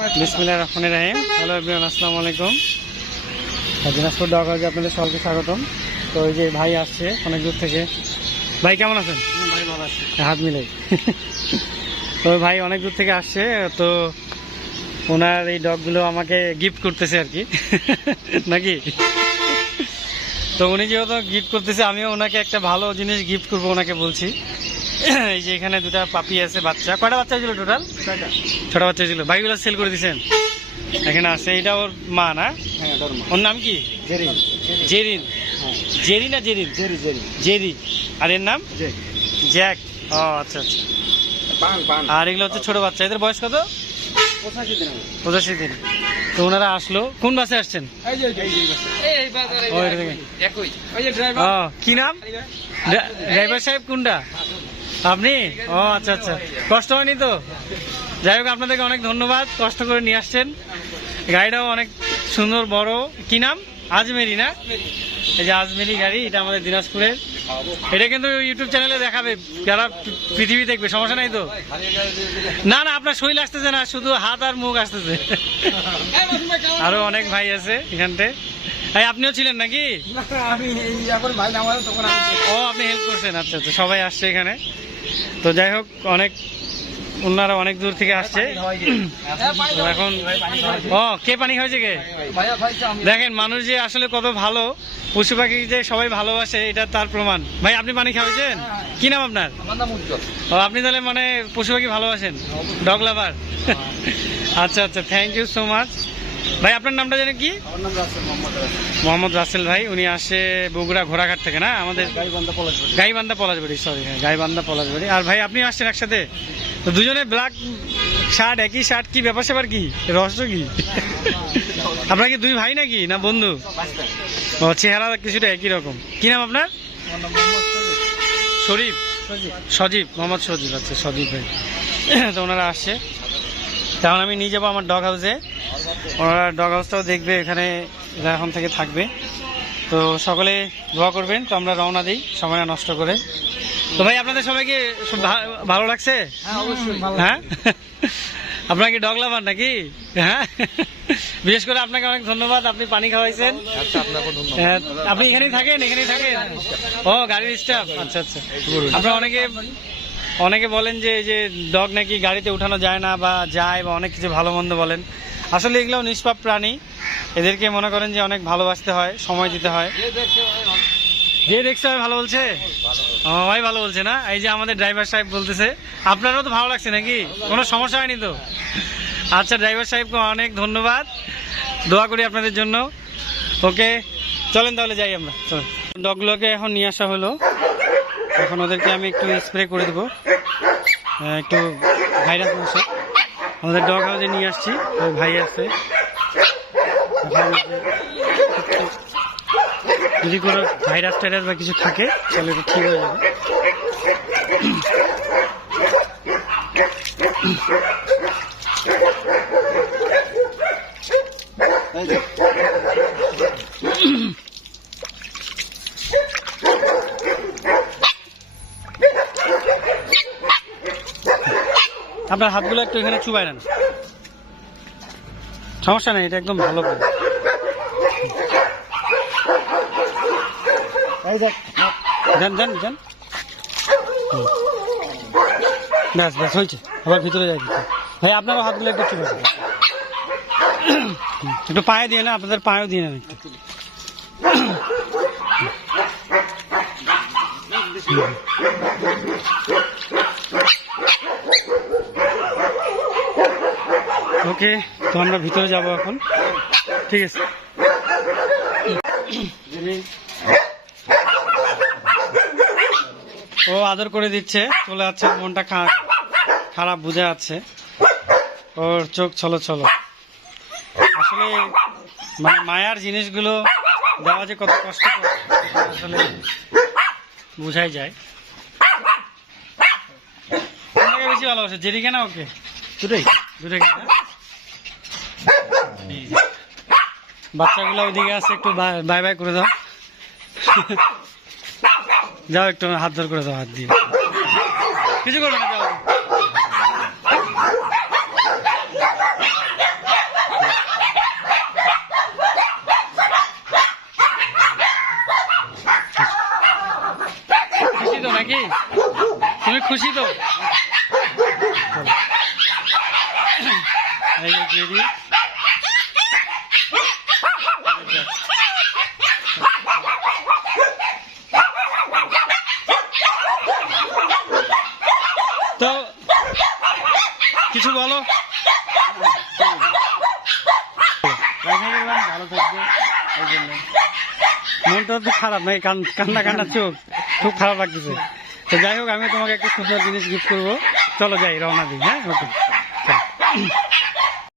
বিসমিল্লাহ রহমান রাহিম। Hello everyone আসসালামু আলাইকুম। আর দিনাজপুর হাউসে আপনাদের সকলকে স্বাগতম। তো এই যে ভাই আসছে অনেক দূর থেকে। ভাই কেমন আছেন? ভাই ভালো আছে। হাত মিলাই। তো ভাই অনেক দূর থেকে আসছে। তো ওনার এই ডগগুলো আমাকে গিফট করতেছে আর কি। নাকি? তো উনি যেহেতু গিফট করতেছে আমিও ওনাকে একটা ভালো জিনিস গিফট করব ওনাকে বলছি। এই যে এখানে দুটা পাপি আছে বাচ্চা। কয়টা বাচ্চা ছিল টোটাল ছোট বাচ্চা ছিল ভাইগুলো সেল করে দিছেন? এখানে আছে এটা ওর মা না? হ্যাঁ ওর নাম কি? জেরি জেরিন। হ্যাঁ। জেরি না জেরিন? Jerry Jerry. জেরি। আর এর নাম? জ্যাক। ও আচ্ছা আচ্ছা। পান পান। আর এগুলো হচ্ছে ছোট বাচ্চা। এদের বয়স কত? পঁচাশি দিন। তো ওনারা আসলো। কোন বাসে আসছেন? এই যে এই যে এই বাজারে ও, এটা দেখেন। একই। ওই যে ড্রাইভার ও কি নাম? ড্রাইভার সাহেব কোনটা? আপনি? ও আচ্ছা আচ্ছা। কষ্ট হয়নি তো? যাই হোক, আপনাদেরকে অনেক ধন্যবাদ। কষ্ট করে নিয়ে আসছেন। গাড়িটাও অনেক সুন্দর, বড়। কি নাম? আজমেরি, না? এই যে আজমেরি গাড়ি, এটা আমাদের দিনাজপুরের। এটা কিন্তু ইউটিউব চ্যানেলে দেখাবে। যারা পৃথিবী দেখবে, সমস্যা নাই তো? না না, আপনার শরীর আসতেছে না, শুধু হাত আর মুখ আসতেছে। আরও অনেক ভাই আছে এখানতে। এই আপনিও ছিলেন নাকি? আমি এই ভাই নামাজ তখন ও আপনি হেল্প করছেন আচ্ছা আচ্ছা সবাই আসছে এখানে। তো যাই হোক অনেক ওনারা অনেক দূর থেকে আসছে। এখন ও কে পানি হয়েছে কে? দেখেন মানুষ যে আসলে কত ভালো পশু পাখি যে সবাই ভালোবাসে এটা তার প্রমাণ। ভাই আপনি পানি খাওয়াইছেন? কি নাম আপনার? ও আপনি তাহলে মানে পশু পাখি ভালোবাসেন? ডগ লাভার আচ্ছা আচ্ছা থ্যাংক ইউ সো মাচ ভাই আপনার নামটা জানেন কি? মোহাম্মদ রাসেল। ভাই উনি আসে বগুড়া ঘোড়াঘাট থেকে না? আমাদের গাইবান্ধা পলাশবাড়ি। গাইবান্ধা পলাশবাড়ি সরি হ্যাঁ গাইবান্ধা পলাশবাড়ি। আর ভাই আপনি আসছেন একসাথে? তো দুজনে ব্ল্যাক শার্ট একই শার্ট কি ব্যাপার স্যাপার কি? রহস্য কি? আপনার কি দুই ভাই নাকি না বন্ধু? ও চেহারা কিছুটা একই রকম। কি নাম আপনার? শরীফ। সজীব মোহাম্মদ সজীব আচ্ছা সজীব ভাই। তো ওনারা আসছে তখন আমি নিয়ে যাব আমার ডগ হাউসে ওনারা ডগ হাউসটাও দেখবে এখানে এরা এখন থেকে থাকবে। তো সকলে দোয়া করবেন তো আমরা রওনা দিই সময় নষ্ট করে। তো ভাই আপনাদের সবাইকে ভালো লাগছে? হ্যাঁ অবশ্যই হ্যাঁ? আপনার কি ডগ লাভার নাকি? হ্যাঁ? বিশেষ করে আপনাকে অনেক ধন্যবাদ আপনি পানি খাওয়াইছেন। আচ্ছা আপনাকে ধন্যবাদ। হ্যাঁ, আপনি এখানেই থাকেন এখানেই থাকেন। ও গাড়ির স্টাফ আচ্ছা আচ্ছা। আপনার অনেকে অনেকে বলেন যে এই যে ডগ নাকি গাড়িতে উঠানো যায় না বা যায় বা অনেক কিছু ভালো মন্দ বলেন। আসলে এগুলো নিষ্পাপ প্রাণী। এদেরকে মনে করেন যে অনেক ভালোবাসতে হয়, সময় দিতে হয়। যে দেখছে ভাই ভালো। বলছে? ভাই ভালো বলছে না? এই যে আমাদের ড্রাইভার সাহেব বলতেছে, আপনারও তো ভালো লাগছে নাকি? কোনো সমস্যা হয়নি তো? আচ্ছা ড্রাইভার সাহেবকে অনেক ধন্যবাদ। দোয়া করি আপনাদের জন্য। ওকে, চলেন তাহলে যাই আমরা। চলেন। ডগগুলোকে এখন নিয়ে আসা হলো। এখন ওদেরকে আমি একটু স্প্রে করে দেবো। একটু ভাইরাস মশা আমাদের ডগ হাউসে নিয়ে আসছি। ওই ভাই আছে। যদি কোনো ভাইরাস টাইরাস বা কিছু থাকে, তাহলে ঠিক হয়ে যাবে। আপনার হাতগুলো একটু এখানে চুবাই নেন। সমস্যা নেই এটা একদম ভালো করে। ব্যাস ব্যাস হয়েছে। আবার ভিতরে যাই ভাই আপনারও হাতগুলো একটু চুবাই। একটু পায়ে দিয়ে না আপনাদের পায়েও দিয়ে নেন একটু। ওকে, তো আমরা ভিতরে যাব এখন। ঠিক আছে। ও আদর করে দিচ্ছে, চলে যাচ্ছে মনটা খারাপ বুঝে যাচ্ছে। ওর চোখ ছলো ছলো। আসলে মানে মায়ার জিনিসগুলো দেওয়া যে কত কষ্ট আসলে বোঝাই যায়। বেশি ভালোবাসে, জেরিকে না ওকে? দুটোই দুটোই। বাচ্চাগুলো ওইদিকে আছে, একটু বাই বাই করে দাও। যাও একটু, হাত ধর করে দাও, হাত দিয়ে। কিছু করবে না, যাও। খুশি তো তুমি খুশি তো? তো, কিছু বলো। ভালো থাকবে মনটা তো খারাপ নাই কান কান্না কান্না চোখ, খুব খারাপ লাগতেছে। তো যাই হোক, আমি তোমাকে একটা সুন্দর জিনিস গিফট করব। চলো যাই, রওনা দিই হ্যাঁ? ওকে